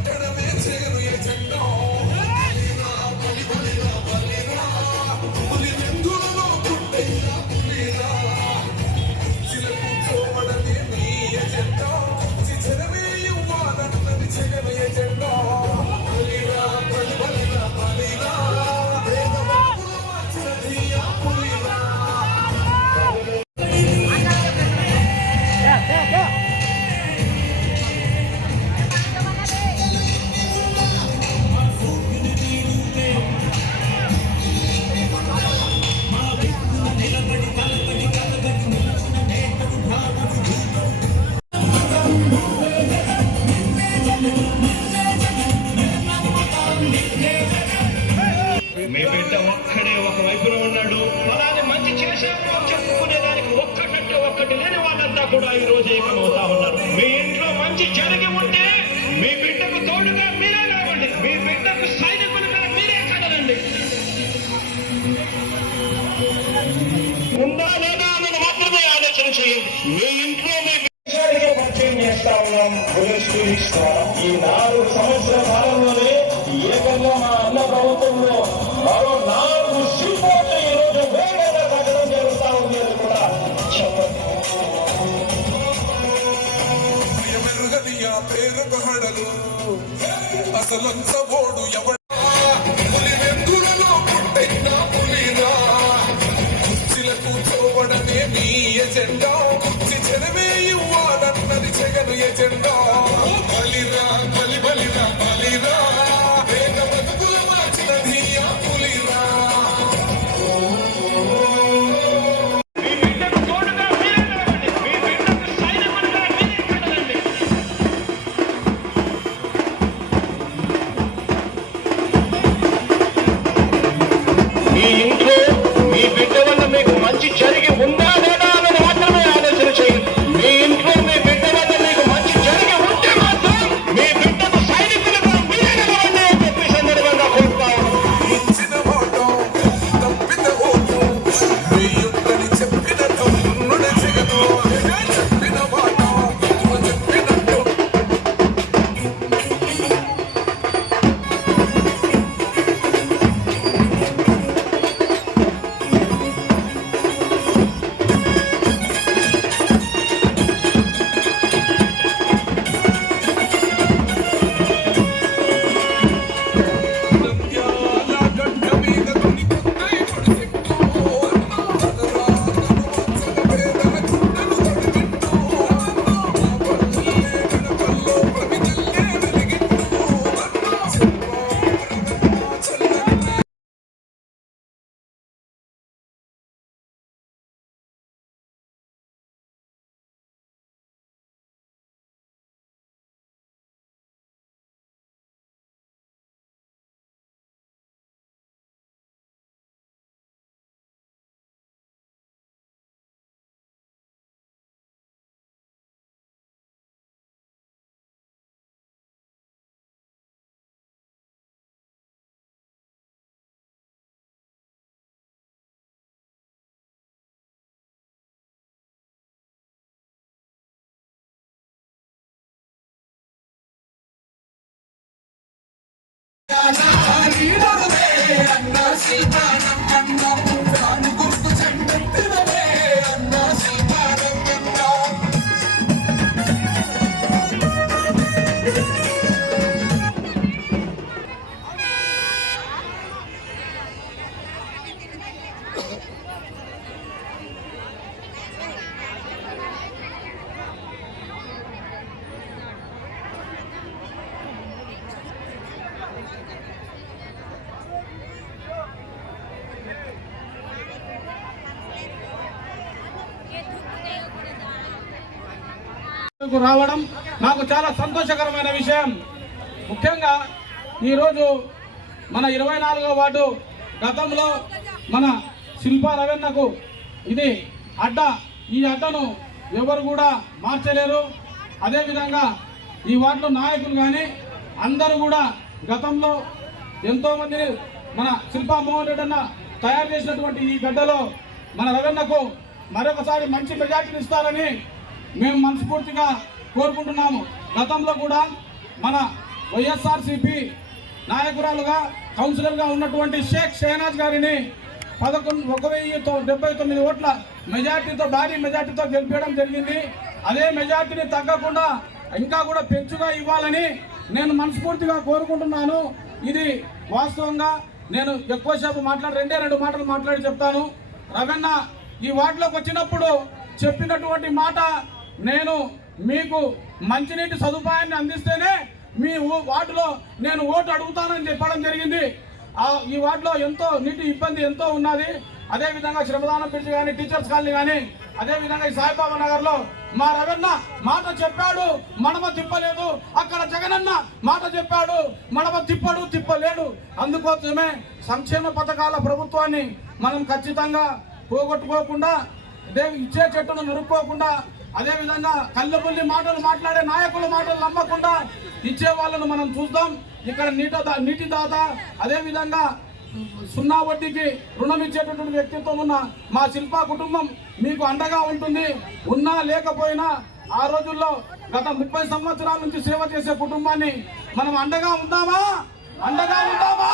eternamente. మీ ఇంట్లో మీ దేశానికే పరిచయం చేస్తా ఉన్నాం ద్వారా. ఈ నాలుగు సంవత్సరాల కాలంలోనే ఏకంగా మా అన్న ప్రభుత్వంలో మరో నాలుగు శిల్పాలు ఈ రోజు వేగంగా కట్టడం జరుగుతా ఉంది అని కూడా చెప్పండి. అసలంత ఓడు ఎవడ? పుట్టిన పులిరా? కుర్చీలకు చోవడమే మీ ఎజెండా. మీ కు రావడం నాకు చాలా సంతోషకరమైన విషయం. ముఖ్యంగా ఈరోజు మన ఇరవై నాలుగో వార్డు గతంలో మన శిల్పా రవెన్నకు ఇది అడ్డ. ఈ అడ్డను ఎవరు కూడా మార్చలేరు. అదేవిధంగా ఈ వార్డులో నాయకులు కానీ అందరూ కూడా గతంలో ఎంతోమంది మన శిల్పా మోహన్ రెడ్డి అన్న తయారు చేసినటువంటి ఈ గడ్డలో మన రవెన్నకు మరొకసారి మంచి మెజార్టీని ఇస్తారని మేము మనస్ఫూర్తిగా కోరుకుంటున్నాము. గతంలో కూడా మన వైఎస్ఆర్సిపి నాయకురాలుగా కౌన్సిలర్గా ఉన్నటువంటి షేక్ షెహనాజ్ గారిని పదకొండు ఒక వెయ్యి డెబ్బై తొమ్మిది ఓట్ల మెజార్టీతో భారీ మెజార్టీతో గెలిపించడం జరిగింది. అదే మెజార్టీని తగ్గకుండా ఇంకా కూడా పెంచుగా ఇవ్వాలని నేను మనస్ఫూర్తిగా కోరుకుంటున్నాను. ఇది వాస్తవంగా నేను ఎక్కువసేపు మాట్లాడి రెండే రెండు మాటలు మాట్లాడి చెప్తాను. రవెన్న ఈ వార్డులోకి వచ్చినప్పుడు చెప్పినటువంటి మాట నేను మీకు మంచినీటి సదుపాయాన్ని అందిస్తేనే మీ వార్డులో నేను ఓటు అడుగుతానని చెప్పడం జరిగింది. ఈ వార్డులో ఎంతో నీటి ఇబ్బంది ఎంతో ఉన్నది. అదే విధంగా శ్రమదానం పిలిచి కానీ టీచర్స్ కాలనీ కానీ అదే విధంగా ఈ సాయిబాబా నగర్లో మా రవన్న మాట చెప్పాడు మడమ తిప్పలేదు. అక్కడ జగనన్న మాట చెప్పాడు మడమ తిప్పడు తిప్పలేడు. అందుకోసమే సంక్షేమ పథకాల ప్రభుత్వాన్ని మనం ఖచ్చితంగా పోగొట్టుకోకుండా ఇచ్చే చెట్టును నరుక్కోకుండా అదే విధంగా కళ్ళబుల్లి మాటలు మాట్లాడే నాయకుల మాటలు నమ్మకుండా ఇచ్చే వాళ్ళను మనం చూద్దాం. ఇక్కడ నీట నీటి దాత అదేవిధంగా సున్నా వడ్డీకి రుణం ఇచ్చేటటువంటి వ్యక్తిత్వం ఉన్న మా శిల్పా కుటుంబం మీకు అండగా ఉంటుంది. ఉన్నా లేకపోయినా ఆ రోజుల్లో గత ముప్పై సంవత్సరాల నుంచి సేవ చేసే కుటుంబాన్ని మనం అండగా ఉందామా? అండగా ఉందామా?